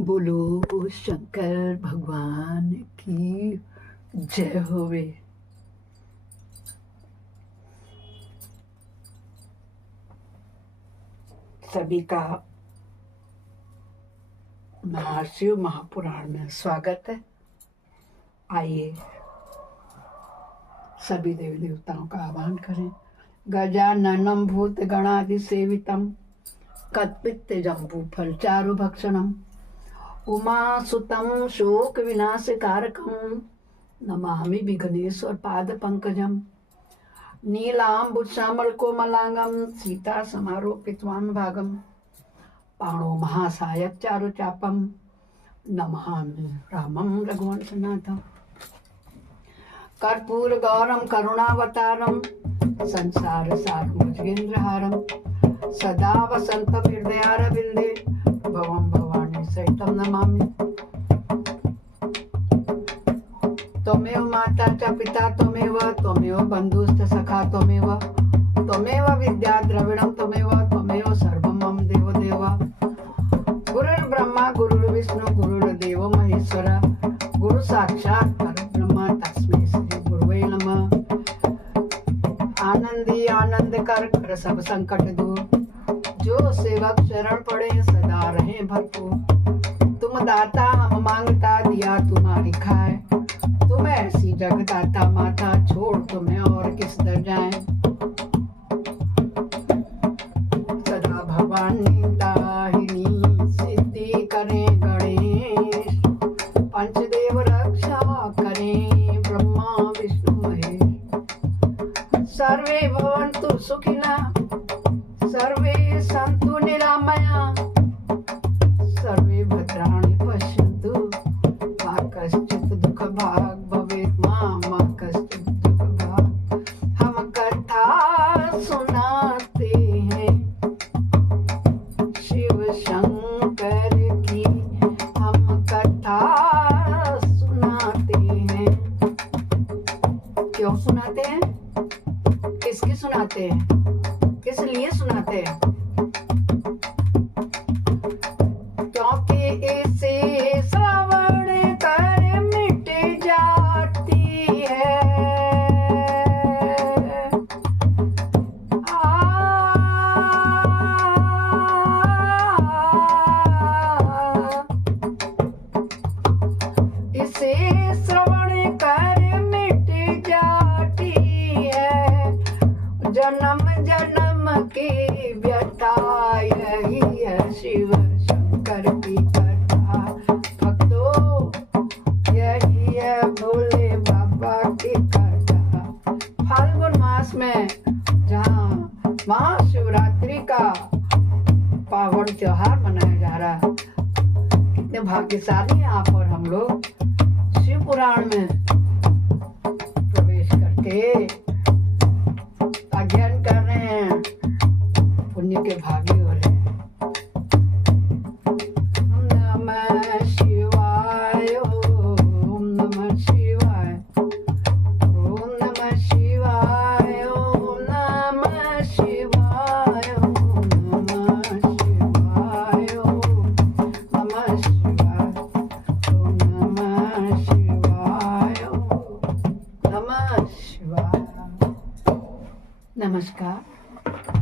बोलो शंकर भगवान की जय होवे। सभी का महाशिव महापुराण में स्वागत है। आइए सभी देवी देवताओं का आह्वान करें। गजाननं भूत गणादि सेवितम कत्पित्त जम्बू फल चारु भक्षणम उमासुतं शोक विनाशकारकं नमामि विघ्नेश्वर पाद पंकजम नीलाम्बुश्यामल कोमलांगम सीता समारोपितवान् भागम पाणो महासायक चारु चापम नमामि रामं रघुवंशनाथम कर्पूर गौरम करुणावतारम संसार सार भुजगेन्द्रहारम सदा वसंत हृदयारविंदे भवं भवानी सहितं नमामि। त्वमेव माता च पिता त्वमेव बन्धुश्च सखा त्वमेव विद्या द्रविणं त्वमेव सर्वं मम देवदेव। गुरुर्ब्रह्मा गुरुर्विष्णु गुरुर्देवो महेश्वर गुरु साक्षात् परब्रह्म तस्मै श्री गुरुवे नमः। आनंदी आनंद कर सब संकट दूर, जो सेवक शरण पड़े सदा रहे भरपूर। तुम दाता हम मांगता दिया तुम्हारी खाए, तुम ऐसी जगदाता माता छोड़ तुम्हें और किस दर जाए। सदा भवानी दाहिनी सिद्धि करें गणेश, पंचदेव रक्षा करें ब्रह्मा विष्णु महेश। सर्वे भवन्तु सुखिनः सर्वे सन्तु निरामया सर्वे भद्राणि पश्यन्तु मा कश्चित् दुःख भाग् भवेत् मा कश्चित् दुःख भाग्। हम कथा सुनाते हैं शिव शंकर की, हम कथा सुनाते हैं। क्यों सुनाते हैं, किसकी सुनाते हैं, किस लिए सुनाते हैं? क्योंकि इसे श्रवण कर मिट जाती है इसे श्रवण कर मिट जाती है जन्म जन्म की व्यथा। यही है शिव शंकर की कथा भक्तों, यही है भोले बाबा की कथा। फाल्गुन मास में जहाँ महाशिवरात्रि का पावन त्योहार मनाया जा रहा है, कितने भाग्यशाली हैं आप और हम लोग शिव पुराण में प्रवेश करके अध्ययन कर रहे हैं, पुण्य के भागी हो रहे हैं। नमः शिवाय ओम नमः शिवाय ओम नमः शिवाय ओम नमः शिवाय ओम नमः शिवाय ओम नमः शिवाय ओम नमः शिवाय ओम नमः शिवाय। नमस्कार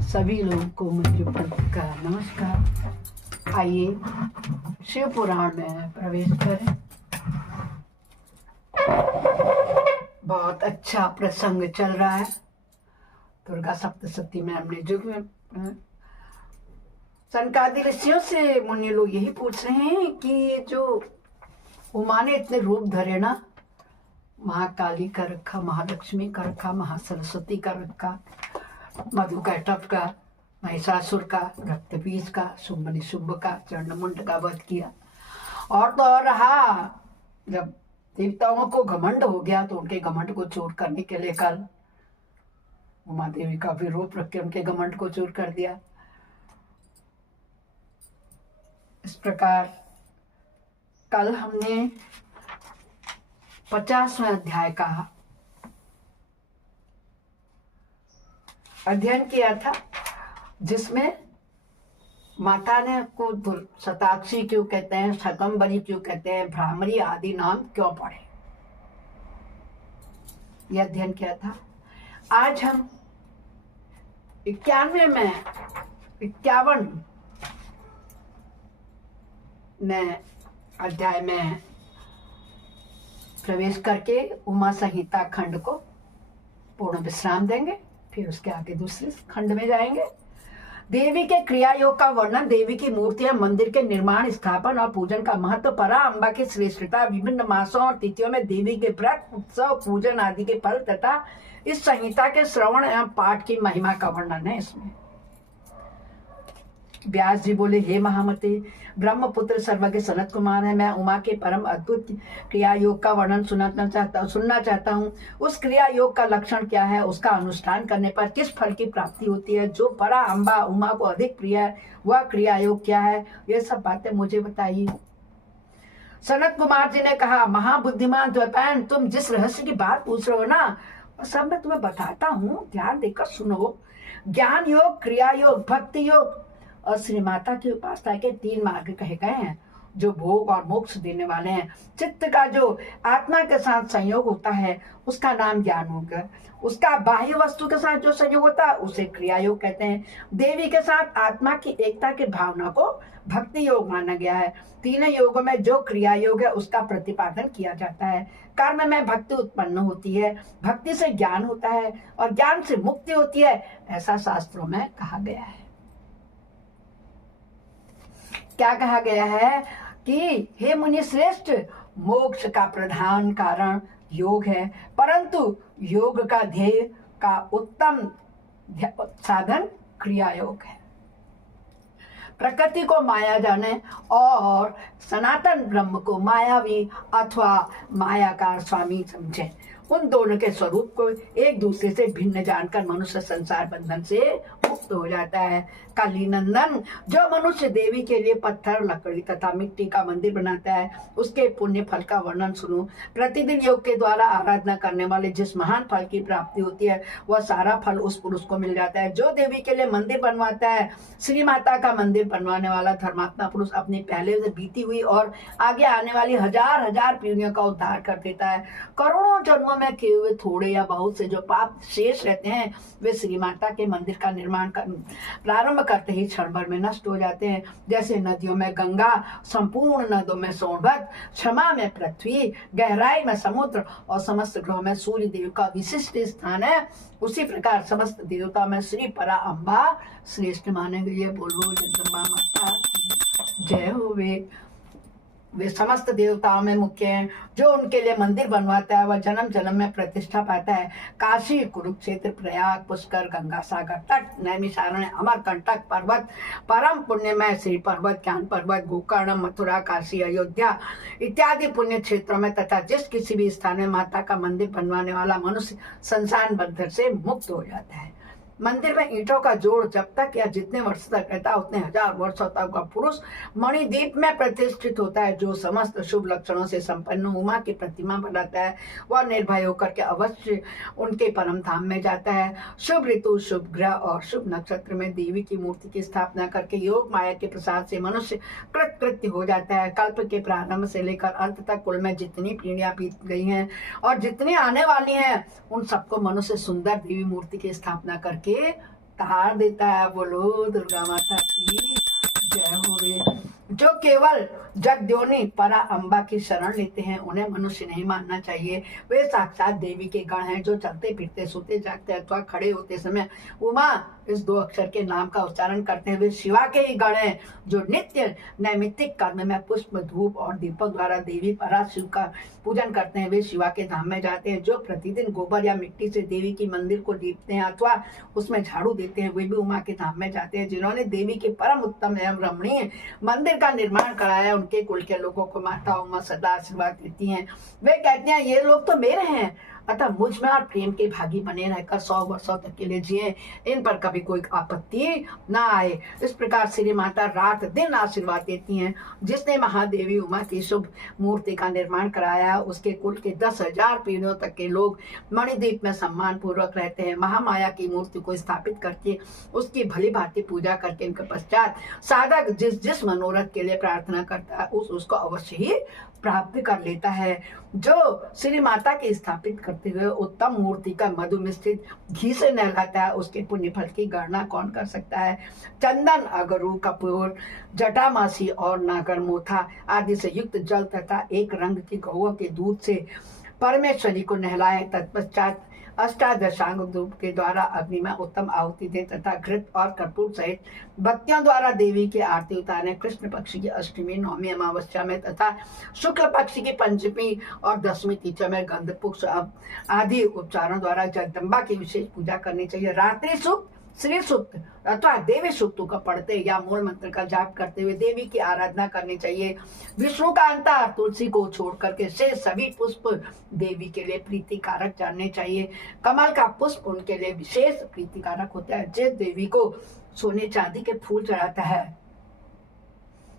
सभी लोगों को मंजूपंत का नमस्कार। आइए शिव पुराण में प्रवेश करें। बहुत अच्छा प्रसंग चल रहा है। दुर्गा सप्तशती में हमने जो सनकादि ऋषियों से मुनि लोग यही पूछ रहे हैं कि जो उमा ने इतने रूप धरे ना, महाकाली का रखा, महालक्ष्मी का रखा, महासरस्वती का रखा, मधुकैटभ का, महिषासुर का, रक्तबीज का, शुंभ निशुंभ का, चंडमुंड का वध किया। और तो और रहा, जब देवताओं को घमंड हो गया तो उनके घमंड को चूर करने के लिए कल उमा देवी का भी रूप रख के उनके घमंड को चूर कर दिया। इस प्रकार कल हमने 50वें अध्याय का अध्ययन किया था, जिसमें माता ने को शताक्षी क्यों कहते हैं, शकंबरी क्यों कहते हैं, भ्रामरी आदि नाम क्यों पड़े, यह अध्ययन किया था। आज हम 51 में अध्याय में प्रवेश करके उमा संहिता खंड को पूर्ण विश्राम देंगे, फिर उसके आगे दूसरे खंड में जाएंगे। देवी के क्रिया योग का वर्णन, देवी की मूर्तियां, मंदिर के निर्माण, स्थापन और पूजन का महत्व, परा अम्बा की श्रेष्ठता, विभिन्न मासों और तिथियों में देवी के व्रत, उत्सव, पूजन आदि के फल तथा इस संहिता के श्रवण एवं पाठ की महिमा का वर्णन है इसमें। व्यास जी बोले, हे महामते, ब्रह्मपुत्र सर्वज्ञ सनत कुमार है, मैं उमा के परम अद्भुत क्रिया योग का वर्णन सुनना चाहता हूँ। उस क्रिया योग का लक्षण क्या है, उसका अनुष्ठान करने पर किस फल की प्राप्ति होती है, जो परा अम्बा उमा को अधिक प्रिय है वह क्रिया योग क्या है, ये सब बातें मुझे बताइए। सनत कुमार जी ने कहा, महाबुद्धिमान द्वैपायन, तुम जिस रहस्य की बात पूछ रहे हो ना, सब मैं तुम्हें बताता हूँ, ध्यान देकर सुनो। ज्ञान योग, क्रिया योग, भक्ति योग और श्री माता की उपासना के 3 मार्ग कहे गए हैं जो भोग और मोक्ष देने वाले हैं। चित्त का जो आत्मा के साथ संयोग होता है उसका नाम ज्ञान योग है, उसका बाह्य वस्तु के साथ जो संयोग होता है उसे क्रिया योग कहते हैं। देवी के साथ आत्मा की एकता की भावना को भक्ति योग माना गया है। तीनों योगों में जो क्रिया योग है उसका प्रतिपादन किया जाता है। कर्म में भक्ति उत्पन्न होती है, भक्ति से ज्ञान होता है और ज्ञान से मुक्ति होती है, ऐसा शास्त्रों में कहा गया है। क्या कहा गया है कि हे मुनि श्रेष्ठ, मोक्ष का प्रधान कारण योग है, परंतु योग का ध्येय का उत्तम साधन क्रिया योग है। प्रकृति को माया जाने और सनातन ब्रह्म को मायावी अथवा मायाकार स्वामी समझे। उन दोनों के स्वरूप को एक दूसरे से भिन्न जानकर मनुष्य संसार बंधन से मुक्त हो जाता है। काली नंदन, जो मनुष्य देवी के लिए पत्थर, लकड़ी तथा मिट्टी का मंदिर बनाता है, उसके पुण्य फल का वर्णन सुनो। प्रतिदिन योग के द्वारा आराधना करने वाले जिस महान फल की प्राप्ति होती है वह सारा फल उस पुरुष को मिल जाता है। जो देवी के लिए मंदिर बनवाता है, श्री माता का मंदिर बनवाने वाला धर्मात्मा पुरुष अपनी पहले से बीती हुई और आगे आने वाली हजार पीढ़ियों का उद्धार कर देता है। करोड़ों जन्मों में किए हुए थोड़े या बहुत से जो पाप शेष रहते हैं वे श्री माता के मंदिर का निर्माण प्रारंभ करते ही क्षण भर में नष्ट हो जाते हैं। जैसे नदियों में गंगा, संपूर्ण नदों में सोनभद्र, क्षमा में पृथ्वी, गहराई में समुद्र और समस्त ग्रहों में सूर्य देव का विशिष्ट स्थान है, उसी प्रकार समस्त देवता में श्री परा अम्बा श्रेष्ठ माने गए। बोलो जगदम्बा माता की जय हो। वे समस्त देवताओं में मुख्य हैं। जो उनके लिए मंदिर बनवाता है वह जन्म जन्म में प्रतिष्ठा पाता है। काशी, कुरुक्षेत्र, प्रयाग, पुष्कर, गंगा सागर तट, नैमिषारण्य, अमरकंटक पर्वत, परम पुण्यमय श्री पर्वत, ज्ञान पर्वत, गोकर्ण, मथुरा, काशी, अयोध्या इत्यादि पुण्य क्षेत्रों में तथा जिस किसी भी स्थान में माता का मंदिर बनवाने वाला मनुष्य संसार बंधन से मुक्त हो जाता है। मंदिर में ईंटों का जोड़ जब तक या जितने वर्ष तक रहता है उतने हजार वर्षों तक का पुरुष मणिद्वीप में प्रतिष्ठित होता है। जो समस्त शुभ लक्षणों से संपन्न उमा की प्रतिमा बनाता है वह निर्भय होकर के अवश्य उनके परम धाम में जाता है। शुभ ऋतु, शुभ ग्रह और शुभ नक्षत्र में देवी की मूर्ति की स्थापना करके योग माया के प्रसाद से मनुष्य कृतकृत्य हो जाता है। कल्प के प्रारंभ से लेकर अंत तक कुल में जितनी पीढ़ियां बीत गई हैं और जितनी आने वाली हैं उन सबको मनुष्य सुंदर देवी मूर्ति की स्थापना करके तार देता है। बोलो दुर्गा माता की जय हो। जो केवल जगद्योनि परा अम्बा की शरण लेते हैं उन्हें मनुष्य नहीं मानना चाहिए। वे साक्षात देवी के गण हैं जो चलते फिरते, सोते जागते अथवा खड़े होते समय उमा इस 2 अक्षर के नाम का उच्चारण करते हैं। वे शिवा के ही गण हैं जो नित्य नैमित्तिक कर्म में पुष्प, धूप और दीपक द्वारा देवी परा शिव का पूजन करते हैं। वे शिवा के धाम में जाते हैं। जो प्रतिदिन गोबर या मिट्टी से देवी की मंदिर को लीपते हैं अथवा उसमें झाड़ू देते हैं वे भी उमा के धाम में जाते हैं। जिन्होंने देवी के परम उत्तम एवं रमणीय मंदिर का निर्माण कराया उनके कुल के लोगों को माता उमा सदा आशीर्वाद देती हैं। वे कहते हैं ये लोग तो मेरे हैं अतः मुझ में और प्रेम के भागी बने रहकर 100 वर्षों तक के लिए जिए, इन पर कभी कोई आपत्ति ना आए। इस प्रकार श्री माता रात दिन आशीर्वाद देती हैं। जिसने महादेवी उमा की शुभ मूर्ति का निर्माण कराया, उसके कुल के 10,000 पीढ़ियों तक के लोग मणिद्वीप में सम्मान पूर्वक रहते हैं। महामाया की मूर्ति को स्थापित करके उसकी भली भांति पूजा करके इनके पश्चात साधक जिस जिस मनोरथ के लिए प्रार्थना करता है उसको अवश्य ही प्राप्त कर लेता है। जो श्री माता के स्थापित करते हुए उत्तम मूर्ति का मधु मिश्रित घी से नहलाता है, उसके पुण्य फल की गणना कौन कर सकता है। चंदन, अगरू, कपूर, जटामासी और नागर मोथा आदि से युक्त जल तथा एक रंग की गौओं के दूध से परमेश्वरी को नहलाए, तत्पश्चात अष्टादशांग धूप के द्वारा अग्नि में उत्तम आहुति दें तथा घृत और कर्पूर सहित बत्तियों द्वारा देवी की आरती उतारें। कृष्ण पक्ष की अष्टमी, नवमी, अमावस्या में तथा शुक्ल पक्ष की पंचमी और 10वीं तिथि में गंध पुष्प आदि उपचारों द्वारा जगदम्बा की विशेष पूजा करनी चाहिए। रात्रि सूक्त, श्री सूक्त अथवा देवी सूक्तों का पढ़ते या मूल मंत्र का जाप करते हुए देवी की आराधना करनी चाहिए। विष्णु का अंतर तुलसी को छोड़ करके से सभी पुष्प देवी के लिए प्रीतिकारक जानने चाहिए। कमल का पुष्प उनके लिए विशेष प्रीतिकारक होता है। जिस देवी को सोने चांदी के फूल चढ़ाता है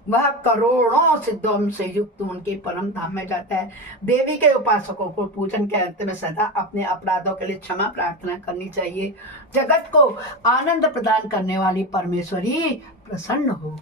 वह करोड़ों सिद्धों से युक्त उनके परम धाम में जाता है। देवी के उपासकों को पूजन के अंत में सदा अपने अपराधों के लिए क्षमा प्रार्थना करनी चाहिए। जगत को आनंद प्रदान करने वाली परमेश्वरी प्रसन्न हो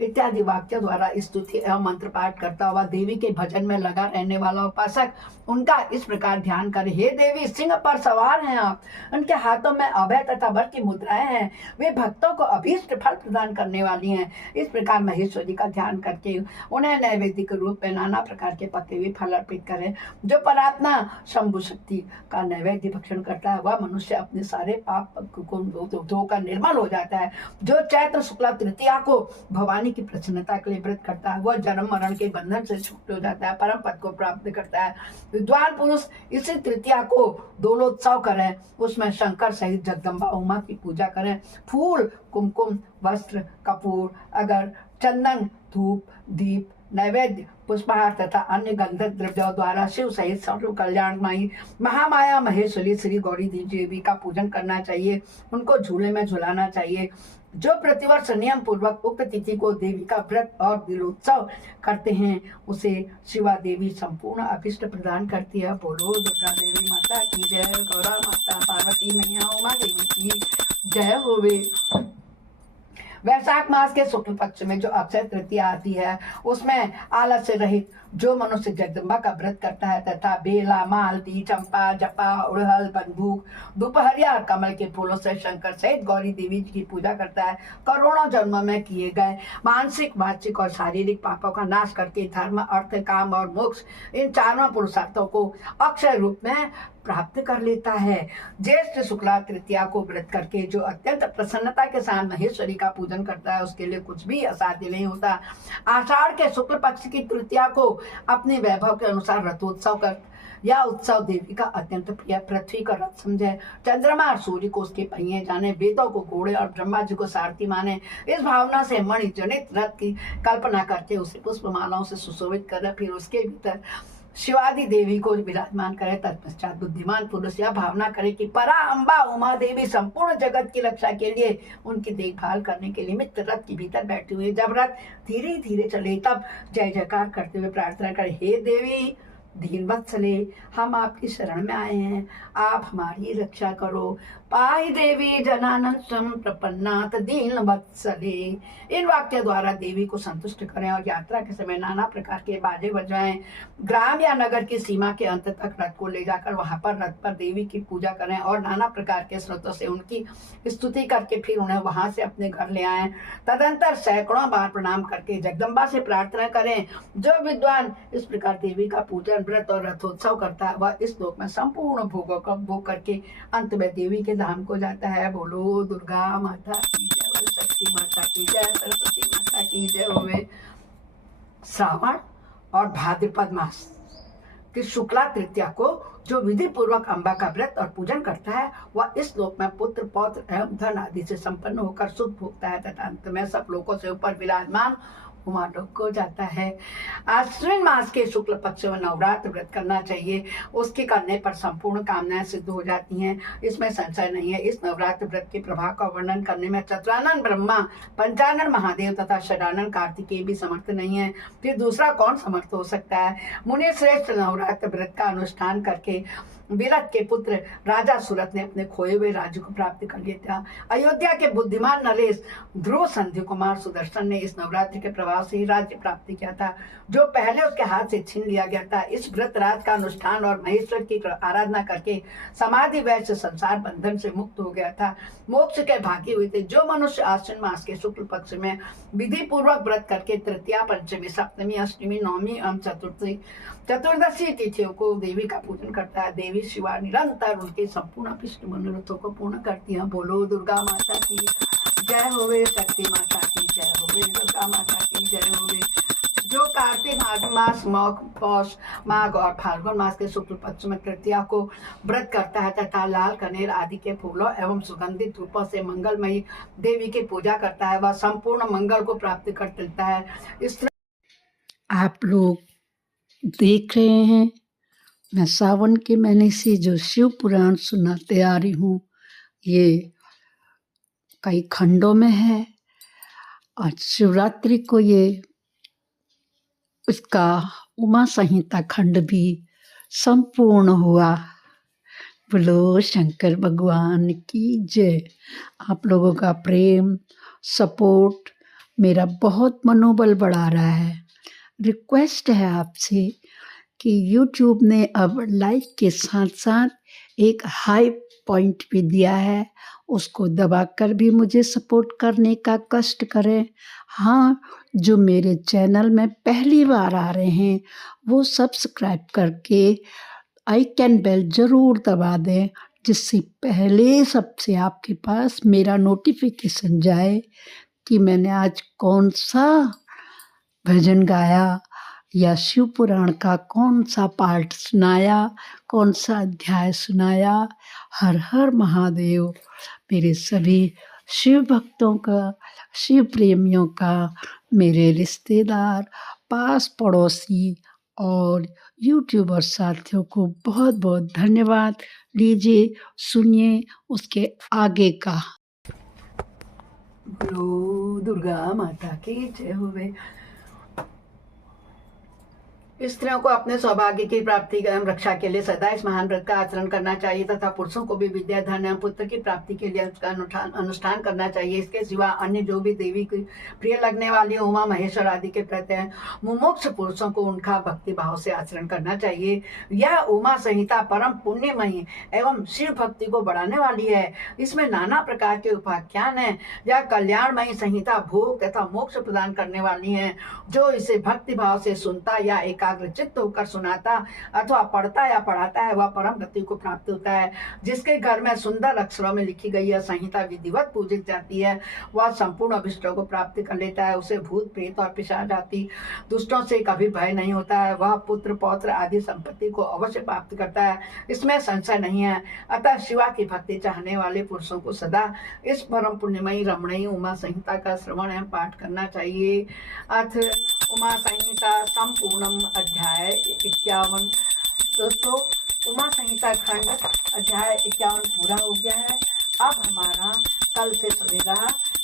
इत्यादि वाक्यों द्वारा स्तुति एवं मंत्र पाठ करता हुआ देवी के भजन में लगा रहने वाला उपासक उनका इस प्रकार ध्यान करे। हे देवी, सिंह पर सवार हैं आप, उनके हाथों में अभय तथा वर की मुद्राएं हैं, वे भक्तों को अभीष्ट फल प्रदान करने वाली हैं। इस प्रकार महेश्वरी का ध्यान करके उन्हें नैवेद्य रूप में नाना प्रकार के पके हुए फल अर्पित करें। जो परात्मा शंभु शक्ति का नैवेद्य भक्षण करता है वह मनुष्य अपने सारे पाप को धोकर निर्मल हो जाता है। जो चैत्र शुक्ला तृतीया को भवानी की प्रसन्नता के लिए व्रत करता है वह जन्म मरण के बंधन से छूट हो जाता है, परम पद को प्राप्त करता है। विद्वान पुरुष इसी तृतीया को दोलोत्सव करें, उसमें शंकर सहित जगदम्बा उमा की पूजा करें। फूल, कुमकुम, वस्त्र, कपूर, अगर, चंदन, धूप, दीप, नैवेद्य, पुष्पहार तथा अन्य गंधक द्रव्यों द्वारा शिव सहित सर्व कल्याणमयी महामाया महेश्वरी श्री गौरी देवी का पूजन करना चाहिए। उनको झूले में झुलाना चाहिए। जो प्रतिवर्ष नियम पूर्वक उक्त तिथि को देवी का व्रत और दिलोत्सव करते हैं उसे शिवा देवी संपूर्ण अभिष्ट प्रदान करती है। बोलो दुर्गा देवी माता की जय, गौरा माता, पार्वती मैया, उमा देवी की जय होवे। वैशाख मास के शुक्ल पक्ष में जो अक्षय तृतीया आती है उसमें आलस्य रहित जो मनुष्य जगदम्बा का व्रत करता है तथा बेला, मालती, चंपा, जपा, उड़हल, बंदूक, दोपहरिया और कमल के फूलों से शंकर सहित गौरी देवी की पूजा करता है, करोड़ों जन्मों में किए गए मानसिक, वाचिक और शारीरिक पापों का नाश करके धर्म, अर्थ, काम और मोक्ष इन चारों पुरुषार्थों को अक्षय रूप में प्राप्त कर लेता है। ज्येष्ठ शुक्ला तृतीया को व्रत करके जो अत्यंत प्रसन्नता के साथ महेश्वरी का पूजन करता है उसके लिए कुछ भी असाध्य नहीं होता। आषाढ़ के शुक्ल पक्ष की तृतीया को अपने वैभव के अनुसार रथोत्सव कर या उत्सव देवी का अत्यंत प्रिय पृथ्वी का रथ समझे, चंद्रमा और सूर्य को उसके पहिए जाने, वेदों को घोड़े और ब्रह्मा जी को सारथी माने। इस भावना से मणि जनित रथ की कल्पना करके उसे पुष्पमालाओं से सुशोभित करे, फिर उसके भीतर शिवादी देवी को विराजमान करे। तत्पश्चात बुद्धिमान पुरुष यह भावना करे कि परा अम्बा उमा देवी संपूर्ण जगत की रक्षा के लिए उनकी देखभाल करने के निमित्त रथ के भीतर बैठे हुए। जब रथ धीरे धीरे चले तब जय जयकार करते हुए प्रार्थना करे, हे देवी दीन वत्सले, हम आपकी शरण में आए हैं, आप हमारी रक्षा करो। पाई देवी जनानन स्वयं प्रपन्नात दीन वत्सले। इन वाक्य द्वारा देवी को संतुष्ट करें और यात्रा के समय नाना प्रकार के बाजे बजाएं। ग्राम या नगर की सीमा के अंत तक रथ को ले जाकर वहां पर रथ पर देवी की पूजा करें और नाना प्रकार के स्रोतों से उनकी स्तुति करके फिर उन्हें वहां से अपने घर ले आएं। तदंतर सैकड़ों बार प्रणाम करके जगदम्बा से प्रार्थना करें। जो विद्वान इस प्रकार देवी का पूजन, व्रत और रथोत्सव करता है वह इस लोक में संपूर्ण भोगों का भोग करके अंत में देवी के धाम को जाता है। बोलो दुर्गा माता की जय, बोलो शक्ति माता की जय, सरस्वती माता की जय होवे। श्रावण और भाद्रपद मास की शुक्ला तृतीया को जो विधि पूर्वक अम्बा का व्रत और पूजन करता है वह इस लोक में पुत्र, पौत्र एवं धन आदि से संपन्न होकर सुख भोगता है तथा अंत में सब लोगों से ऊपर विराजमान उमा लोक को जाता है। आश्विन मास के शुक्ल पक्ष में नवरात्र व्रत करना चाहिए, उसके करने पर संपूर्ण कामनाएं सिद्ध हो जाती हैं, इसमें संशय नहीं है। इस नवरात्र व्रत के प्रभाव का वर्णन करने में चतुरानन ब्रह्मा, पंचानन महादेव तथा षडानन कार्तिकेय भी समर्थ नहीं है, फिर दूसरा कौन समर्थ हो सकता है। मुनि श्रेष्ठ नवरात्र व्रत का अनुष्ठान करके विरत के पुत्र राजा सुरत ने अपने खोए हुए राज्य को प्राप्त कर लिया था। अयोध्या के बुद्धिमान नरेश ध्रुव संध्य कुमार सुदर्शन ने इस नवरात्रि के प्रभाव से ही राज्य प्राप्त किया था, जो पहले उसके हाथ से छीन लिया गया था। इस व्रत राज का अनुष्ठान और महेश्वर की आराधना करके समाधि वैश्य संसार बंधन से मुक्त हो गया था, मोक्ष के भागी हुए थे। जो मनुष्य आश्विन मास के शुक्ल पक्ष में विधि पूर्वक व्रत करके तृतीया, पंचमी, सप्तमी, अष्टमी, नवमी एवं चतुर्दशी तिथियों को देवी का पूजन करता है, देवी शिवा निरंतर उनके संपूर्ण अभिष्ट मनोरथों को पूर्ण करती हैं। बोलो दुर्गा माता की जय होवे, शक्ति माता की जय होवे, दुर्गा माता की जय होवे। जो कार्तिक मास, पौष माघ और फाल्गुन मास के शुक्ल पक्ष में तृतीया को व्रत करता है तथा लाल कनेर आदि के फूलों एवं सुगंधित धूपों से मंगलमयी देवी की पूजा करता है, वह संपूर्ण मंगल को प्राप्त कर लेता है। इस आप लोग देख रहे हैं, मैं सावन के महीने से जो शिव पुराण सुनाते आ रही हूँ, ये कई खंडों में है। आज शिवरात्रि को ये उसका उमा संहिता खंड भी संपूर्ण हुआ। बोलो शंकर भगवान की जय। आप लोगों का प्रेम, सपोर्ट मेरा बहुत मनोबल बढ़ा रहा है। रिक्वेस्ट है आपसे कि YouTube ने अब लाइक के साथ साथ एक हाई पॉइंट भी दिया है, उसको दबाकर भी मुझे सपोर्ट करने का कष्ट करें। हाँ, जो मेरे चैनल में पहली बार आ रहे हैं वो सब्सक्राइब करके आइकन बेल ज़रूर दबा दें, जिससे पहले सबसे आपके पास मेरा नोटिफिकेशन जाए कि मैंने आज कौन सा भजन गाया या शिव पुराण का कौन सा पाठ सुनाया, कौन सा अध्याय सुनाया। हर हर महादेव। मेरे सभी शिव भक्तों का, शिव प्रेमियों का, मेरे रिश्तेदार, पास पड़ोसी और यूट्यूबर साथियों को बहुत बहुत धन्यवाद। लीजिए सुनिए उसके आगे का। बोलो दुर्गा माता की जय होवे। स्त्रियों को अपने सौभाग्य की प्राप्ति एवं रक्षा के लिए सदा इस महान व्रत का आचरण करना चाहिए तथा पुरुषों को भी विद्या, धन एवं पुत्र की प्राप्ति के लिए उसका अनुष्ठान करना चाहिए। इसके सिवा अन्य जो भी देवी की प्रिय लगने वाली उमा महेश्वर आदि के प्रति मुमुक्ष पुरुषों को उनका भक्ति भाव से आचरण करना चाहिए। यह उमा संहिता परम पुण्यमयी एवं शिव भक्ति को बढ़ाने वाली है। इसमें नाना प्रकार के उपाख्यान है। यह कल्याणमयी संहिता भोग तथा मोक्ष प्रदान करने वाली है। जो इसे भक्ति भाव से सुनता या एकाग्रचित्त होकर सुनाता अथवा पढ़ता या पढ़ाता है, वह परम गति को प्राप्त होता है। जिसके घर में सुंदर अक्षरों में लिखी गई यह संहिता विधिवत पूजित जाती है, वह संपूर्ण अभिष्टों को प्राप्त कर लेता है। उसे भूत प्रेत और पिशाच आदि दुष्टों से कभी भय नहीं होता है। वह पुत्र पौत्र आदि संपत्ति को अवश्य प्राप्त करता है, इसमें संशय नहीं है। अतः शिवा की भक्ति चाहने वाले पुरुषों को सदा इस परम पुण्यमयी रमणीय उमा संहिता का श्रवण एवं पाठ करना चाहिए। अथ उमा संहिता संपूर्णम अध्याय 51। दोस्तों, उमा संहिता खंड अध्याय 51 पूरा हो गया है। अब हमारा कल से चलेगा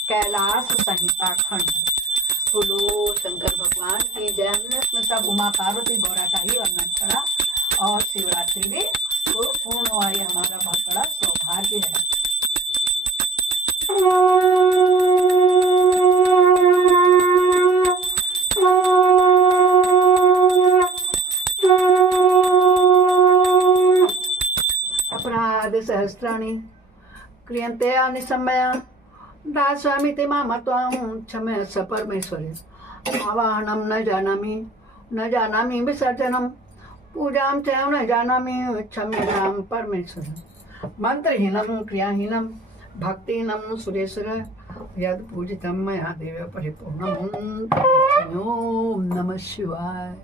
कैलाश संहिता खंड। बोलो शंकर भगवान की जय। हमने इसमें सब उमा पार्वती गौरा का ही वर्णन करा और शिवरात्रि भी तो पूर्ण हुआ, ये हमारा बहुत बड़ा सौभाग्य है। अपराध सहस्राणि क्रियन्ते अनिसमया दास्वामिति माम त्वां क्षमय स परमेश्वरी। आवाहनं न जानामि विसर्जनं पूजां च न जानामि क्षम्यतां परमेश्वरी। मंत्रहीनं क्रियाहीनं भक्तिहीनं सुरेश्वर यद पूजितं मया देव परिपूर्णं। ओम नमः शिवाय।